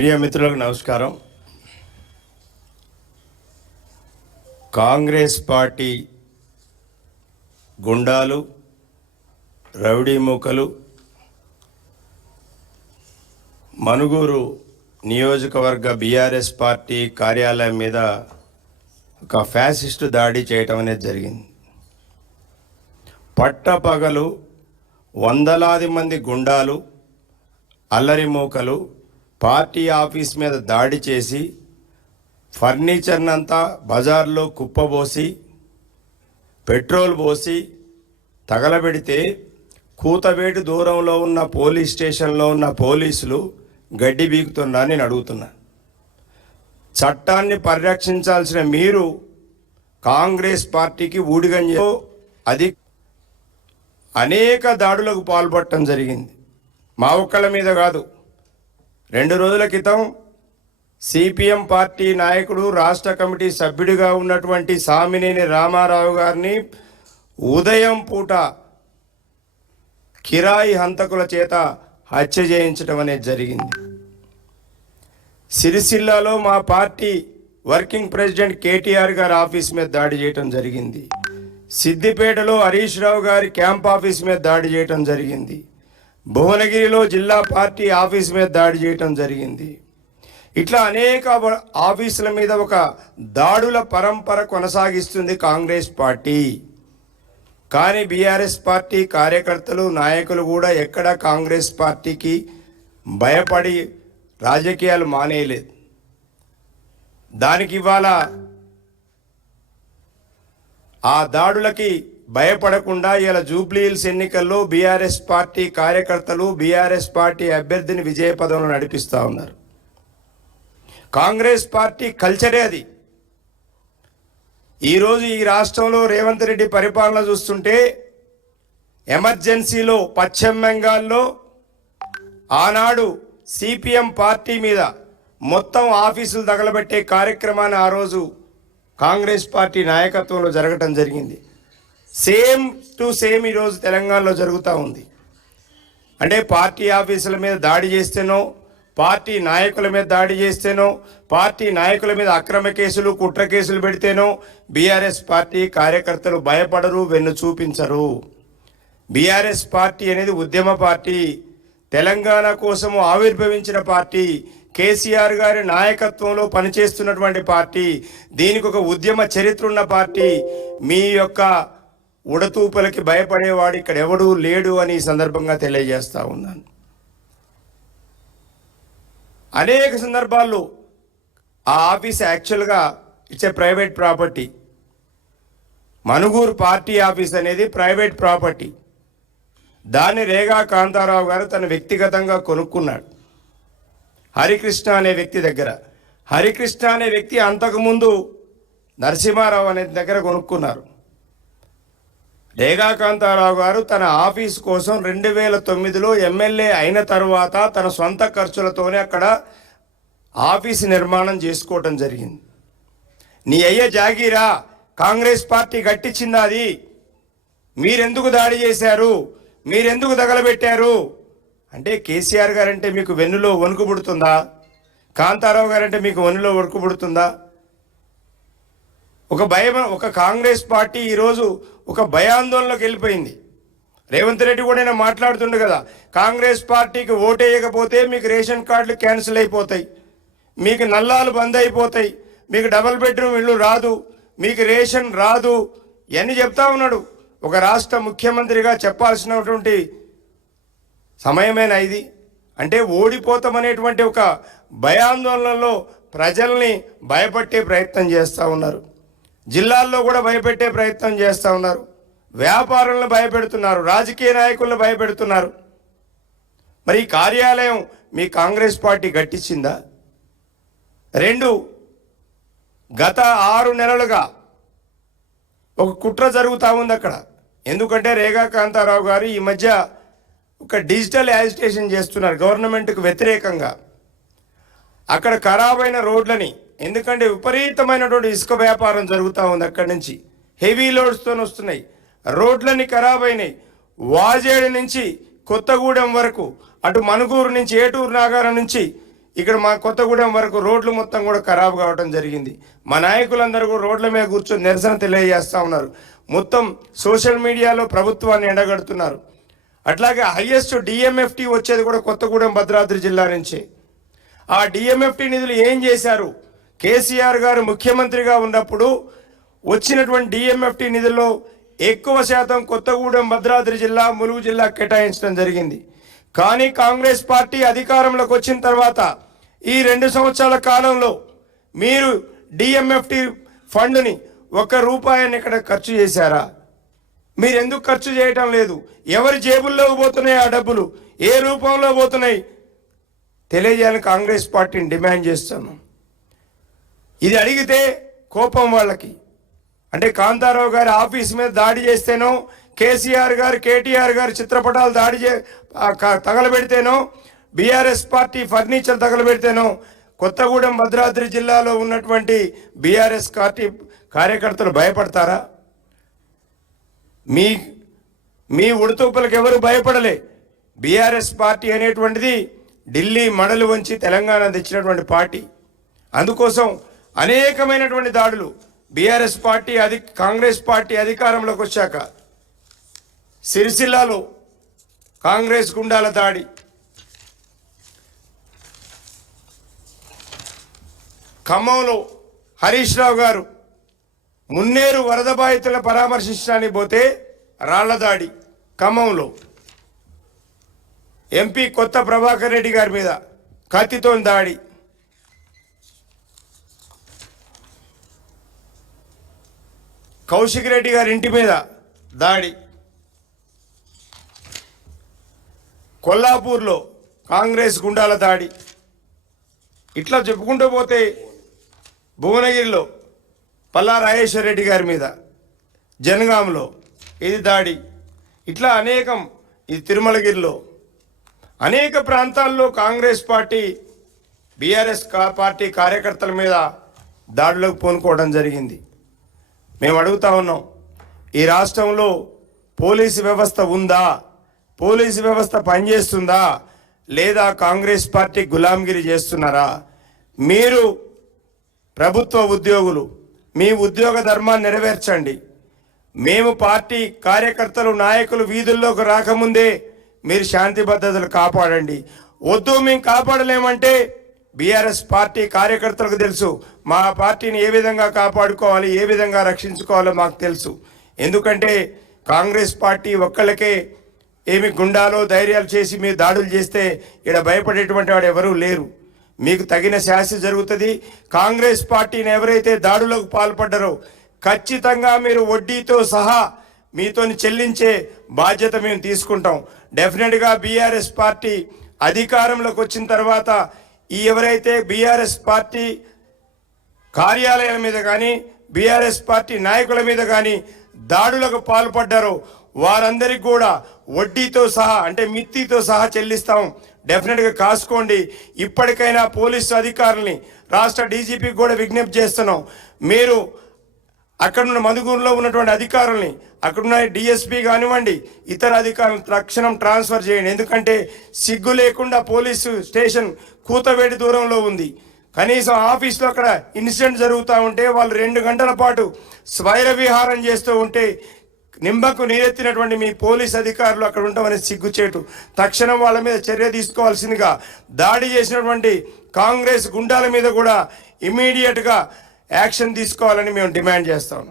ప్రియ మిత్రులకు నమస్కారం. కాంగ్రెస్ పార్టీ గుండాలు, రౌడీ మూకలు మనుగూరు నియోజకవర్గ బీఆర్ఎస్ పార్టీ కార్యాలయం మీద ఒక ఫ్యాసిస్టు దాడి చేయటం అనేది జరిగింది. పట్టపగలు వందలాది మంది గుండాలు, అల్లరి మూకలు పార్టీ ఆఫీస్ మీద దాడి చేసి ఫర్నిచర్నంతా బజార్లో కుప్పబోసి పెట్రోల్ పోసి తగలబెడితే కూతవేటు దూరంలో ఉన్న పోలీస్ స్టేషన్లో ఉన్న పోలీసులు గడ్డి బీకుతున్నా నేను అడుగుతున్నా. చట్టాన్ని పరిరక్షించాల్సిన మీరు కాంగ్రెస్ పార్టీకి ఊడిగంజ అది అనేక దాడులకు పాల్పడటం జరిగింది. మా ఒక్కళ్ళ మీద కాదు. 2 రోజుల క్రితం సిపిఎం పార్టీ నాయకుడు, రాష్ట్ర కమిటీ సభ్యుడిగా ఉన్నటువంటి సామినేని రామారావు గారిని ఉదయం పూట కిరాయి హంతకుల చేత హత్య చేయించడం అనేది జరిగింది. సిరిసిల్లాలో మా పార్టీ వర్కింగ్ ప్రెసిడెంట్ కేటీఆర్ గారి ఆఫీస్ మీద దాడి చేయడం జరిగింది. సిద్దిపేటలో హరీష్ రావు గారి క్యాంప్ ఆఫీస్ మీద దాడి చేయడం జరిగింది. భువనగిరిలో జిల్లా పార్టీ ఆఫీస్ మీద దాడి చేయటం జరిగింది. ఇట్లా అనేక ఆఫీసుల మీద ఒక దాడుల పరంపర కొనసాగిస్తుంది కాంగ్రెస్ పార్టీ. కానీ బీఆర్ఎస్ పార్టీ కార్యకర్తలు, నాయకులు కూడా ఎక్కడ కాంగ్రెస్ పార్టీకి భయపడి రాజకీయాలు మానేయలేదు. దానికి ఇవాళ ఆ దాడులకి భయపడకుండా ఇలా జూబ్లీ హిల్స్ ఎన్నికల్లో బీఆర్ఎస్ పార్టీ కార్యకర్తలు బీఆర్ఎస్ పార్టీ అభ్యర్థిని విజయపదంలో నడిపిస్తూ ఉన్నారు. కాంగ్రెస్ పార్టీ కల్చరే అది. ఈరోజు ఈ రాష్ట్రంలో రేవంత్ రెడ్డి పరిపాలన చూస్తుంటే ఎమర్జెన్సీలో పశ్చిమ బెంగాల్లో ఆనాడు సిపిఎం పార్టీ మీద మొత్తం ఆఫీసులు తగలబెట్టే కార్యక్రమాన్ని ఆ రోజు కాంగ్రెస్ పార్టీ నాయకత్వంలో జరగటం జరిగింది. సేమ్ టు సేమ్ ఈరోజు తెలంగాణలో జరుగుతూ ఉంది. అంటే పార్టీ ఆఫీసుల మీద దాడి చేస్తేనో, పార్టీ నాయకుల మీద దాడి చేస్తేనో, పార్టీ నాయకుల మీద అక్రమ కేసులు, కుట్ర కేసులు పెడితేనో బీఆర్ఎస్ పార్టీ కార్యకర్తలు భయపడరు, వెన్ను చూపించరు. బీఆర్ఎస్ పార్టీ అనేది ఉద్యమ పార్టీ, తెలంగాణ కోసము ఆవిర్భవించిన పార్టీ, కేసీఆర్ గారి నాయకత్వంలో పనిచేస్తున్నటువంటి పార్టీ, దీనికి ఒక ఉద్యమ చరిత్ర ఉన్న పార్టీ. మీ యొక్క ఉడతూపులకి భయపడేవాడు ఇక్కడ ఎవడూ లేడు అని ఈ సందర్భంగా తెలియజేస్తూ ఉన్నాను. అనేక సందర్భాల్లో ఆ ఆఫీస్ యాక్చువల్గా it's a private property. Manuguru party office అనేది ప్రైవేట్ ప్రాపర్టీ. దాన్ని రేగా కాంతారావు గారు తన వ్యక్తిగతంగా కొనుక్కున్నాడు హరికృష్ణ అనే వ్యక్తి దగ్గర. హరికృష్ణ అనే వ్యక్తి అంతకుముందు నరసింహారావు అనే దగ్గర కొనుక్కున్నారు. రేగా కాంతారావు గారు తన ఆఫీస్ కోసం 2009లో ఎమ్మెల్యే అయిన తర్వాత తన సొంత ఖర్చులతోనే అక్కడ ఆఫీస్ నిర్మాణం చేసుకోవటం జరిగింది. నీ అయ్య జాగీరా, కాంగ్రెస్ పార్టీ కట్టించిందా అది? మీరెందుకు దాడి చేశారు, మీరెందుకు తగలబెట్టారు అంటే కేసీఆర్ గారంటే మీకు వెన్నులో వణుకు పుడుతుందా? కాంతారావు గారంటే మీకు వెన్నులో వణుకు పుడుతుందా? ఒక కాంగ్రెస్ పార్టీ ఈరోజు ఒక భయాందోళనలోకి వెళ్ళిపోయింది. రేవంత్ రెడ్డి కూడా నేను మాట్లాడుతుండే కదా, కాంగ్రెస్ పార్టీకి ఓటేయకపోతే మీకు రేషన్ కార్డులు క్యాన్సిల్ అయిపోతాయి, మీకు నల్లాలు బంద్ అయిపోతాయి, మీకు డబుల్ బెడ్రూమ్ ఇల్లు రాదు, మీకు రేషన్ రాదు ఇవన్నీ చెప్తా ఉన్నాడు. ఒక రాష్ట్ర ముఖ్యమంత్రిగా చెప్పాల్సినటువంటి సమయమేనా ఇది? అంటే ఓడిపోతామనేటువంటి ఒక భయాందోళనలో ప్రజల్ని భయపెట్టే ప్రయత్నం చేస్తూ ఉన్నారు. జిల్లాల్లో కూడా భయపెట్టే ప్రయత్నం చేస్తూ ఉన్నారు. వ్యాపారులను భయపెడుతున్నారు, రాజకీయ నాయకులను భయపెడుతున్నారు. మరి ఈ కార్యాలయం మీ కాంగ్రెస్ పార్టీ గట్టించిందా? 2, గత 6 నెలలుగా ఒక కుట్ర జరుగుతూ ఉంది అక్కడ. ఎందుకంటే రేగా కాంతారావు గారు ఈ మధ్య ఒక డిజిటల్ యాజిటేషన్ చేస్తున్నారు గవర్నమెంట్కు వ్యతిరేకంగా. అక్కడ ఖరాబైన రోడ్లని, ఎందుకంటే విపరీతమైనటువంటి ఇసుక వ్యాపారం జరుగుతూ ఉంది, అక్కడి నుంచి హెవీ లోడ్స్తో వస్తున్నాయి, రోడ్లన్నీ ఖరాబ్ అయినాయి. వాజేడు నుంచి కొత్తగూడెం వరకు, అటు మనుగూరు నుంచి ఏటూరు నాగారం నుంచి ఇక్కడ మా కొత్తగూడెం వరకు రోడ్లు మొత్తం కూడా ఖరాబు కావడం జరిగింది. మా నాయకులందరూ కూడా రోడ్ల మీద కూర్చొని నిరసన తెలియజేస్తూ ఉన్నారు. మొత్తం సోషల్ మీడియాలో ప్రభుత్వాన్ని ఎండగడుతున్నారు. అట్లాగే హైయెస్ట్ డిఎంఎఫ్టీ వచ్చేది కూడా కొత్తగూడెం భద్రాద్రి జిల్లా నుంచే. ఆ డిఎంఎఫ్టీ నిధులు ఏం చేశారు? కేసీఆర్ గారు ముఖ్యమంత్రిగా ఉన్నప్పుడు వచ్చినటువంటి డిఎంఎఫ్టీ నిధుల్లో ఎక్కువ శాతం కొత్తగూడెం భద్రాద్రి జిల్లా, ములుగు జిల్లా కేటాయించడం జరిగింది. కానీ కాంగ్రెస్ పార్టీ అధికారంలోకి వచ్చిన తర్వాత ఈ 2 సంవత్సరాల కాలంలో మీరు డిఎంఎఫ్టీ ఫండ్ని ₹1 ఇక్కడ ఖర్చు చేశారా? మీరు ఎందుకు ఖర్చు చేయటం లేదు? ఎవరి జేబుల్లోకి పోతున్నాయి ఆ డబ్బులు? ఏ రూపంలో పోతున్నాయి తెలియజేయాలని కాంగ్రెస్ పార్టీని డిమాండ్ చేస్తాను. ఇది అడిగితే కోపం వాళ్ళకి. అంటే కాంతారావు గారి ఆఫీస్ మీద దాడి చేస్తేనో, కేసీఆర్ గారు, కేటీఆర్ గారు చిత్రపటాలు తగలబెడితేనో, బీఆర్ఎస్ పార్టీ ఫర్నిచర్ తగలబెడితేనో కొత్తగూడెం భద్రాద్రి జిల్లాలో ఉన్నటువంటి బీఆర్ఎస్ పార్టీ కార్యకర్తలు భయపడతారా? మీ ఉడతూపులకు ఎవరు భయపడలే. బీఆర్ఎస్ పార్టీ అనేటువంటిది ఢిల్లీ మడలు వంచి తెలంగాణ తెచ్చినటువంటి పార్టీ. అందుకోసం అనేకమైనటువంటి దాడులు బీఆర్ఎస్ పార్టీ కాంగ్రెస్ పార్టీ అధికారంలోకి వచ్చాక సిరిసిల్లాలో కాంగ్రెస్ గుండాల దాడి, ఖమ్మంలో హరీష్ రావు గారు మున్నేరు వరద బాధితులను పరామర్శించడానికి పోతే రాళ్ల దాడి, ఖమ్మంలో ఎంపీ కొత్త ప్రభాకర్ రెడ్డి గారి మీద కత్తితో దాడి, కౌశిక్ రెడ్డి గారి ఇంటి మీద దాడి, కొల్లాపూర్లో కాంగ్రెస్ గుండాల దాడి. ఇట్లా చెప్పుకుంటూ పోతే భువనగిరిలో పల్లా రాజేశ్వర రెడ్డి గారి మీద, జనగాంలో ఇది దాడి. ఇట్లా అనేకం, ఇది తిరుమలగిరిలో అనేక ప్రాంతాల్లో కాంగ్రెస్ పార్టీ బీఆర్ఎస్ పార్టీ కార్యకర్తల మీద దాడులకు పూనుకోవడం జరిగింది. మేము అడుగుతా ఉన్నాం, ఈ రాష్ట్రంలో పోలీసు వ్యవస్థ ఉందా? పోలీసు వ్యవస్థ పనిచేస్తుందా? లేదా కాంగ్రెస్ పార్టీ గులాంగిరి చేస్తున్నారా? మీరు ప్రభుత్వ ఉద్యోగులు, మీ ఉద్యోగ ధర్మాన్ని నెరవేర్చండి. మేము పార్టీ కార్యకర్తలు, నాయకులు వీధుల్లోకి రాకముందే మీరు శాంతి భద్రతలు కాపాడండి. వద్దు మేము కాపాడలేమంటే బీఆర్ఎస్ పార్టీ కార్యకర్తలకు తెలుసు, మా పార్టీని ఏ విధంగా కాపాడుకోవాలి, ఏ విధంగా రక్షించుకోవాలో మాకు తెలుసు. ఎందుకంటే కాంగ్రెస్ పార్టీ ఒక్కళ్ళకే ఏమి గుండాలో ధైర్యాలు చేసి మీరు దాడులు చేస్తే ఇక్కడ భయపడేటువంటి వాడు ఎవరూ లేరు. మీకు తగిన శాస్తి జరుగుతుంది. కాంగ్రెస్ పార్టీని ఎవరైతే దాడులకు పాల్పడ్డారో ఖచ్చితంగా మీరు వడ్డీతో సహా మీతోని చెల్లించే బాధ్యత మేము తీసుకుంటాం. డెఫినెట్గా బీఆర్ఎస్ పార్టీ అధికారంలోకి వచ్చిన తర్వాత ఈ ఎవరైతే బీఆర్ఎస్ పార్టీ కార్యాలయాల మీద కానీ, బీఆర్ఎస్ పార్టీ నాయకుల మీద కానీ దాడులకు పాల్పడ్డారో వారందరికీ కూడా వడ్డీతో సహా, అంటే మిత్తితో సహా చెల్లిస్తాం. డెఫినెట్గా కాసుకోండి. ఇప్పటికైనా పోలీసు అధికారుల్ని, రాష్ట్ర డీజీపీకి కూడా విజ్ఞప్తి చేస్తున్నాం, మీరు అక్కడున్న మధుగూరులో ఉన్నటువంటి అధికారుల్ని, అక్కడున్న డిఎస్పీ కానివ్వండి, ఇతర అధికారులను తక్షణం ట్రాన్స్ఫర్ చేయండి. ఎందుకంటే సిగ్గు లేకుండా పోలీసు స్టేషన్ కూతవేడి దూరంలో ఉంది. కనీసం ఆఫీస్లో అక్కడ ఇన్సిడెంట్ జరుగుతూ ఉంటే వాళ్ళు 2 గంటల పాటు స్వైర విహారం చేస్తూ ఉంటే నింబకు నీరెత్తినటువంటి మీ పోలీస్ అధికారులు అక్కడ ఉండమని సిగ్గుచేటు. తక్షణం వాళ్ళ మీద చర్య తీసుకోవాల్సిందిగా, దాడి చేసినటువంటి కాంగ్రెస్ గుండాల మీద కూడా ఇమీడియట్గా యాక్షన్ తీసుకోవాలని మేము డిమాండ్ చేస్తాము.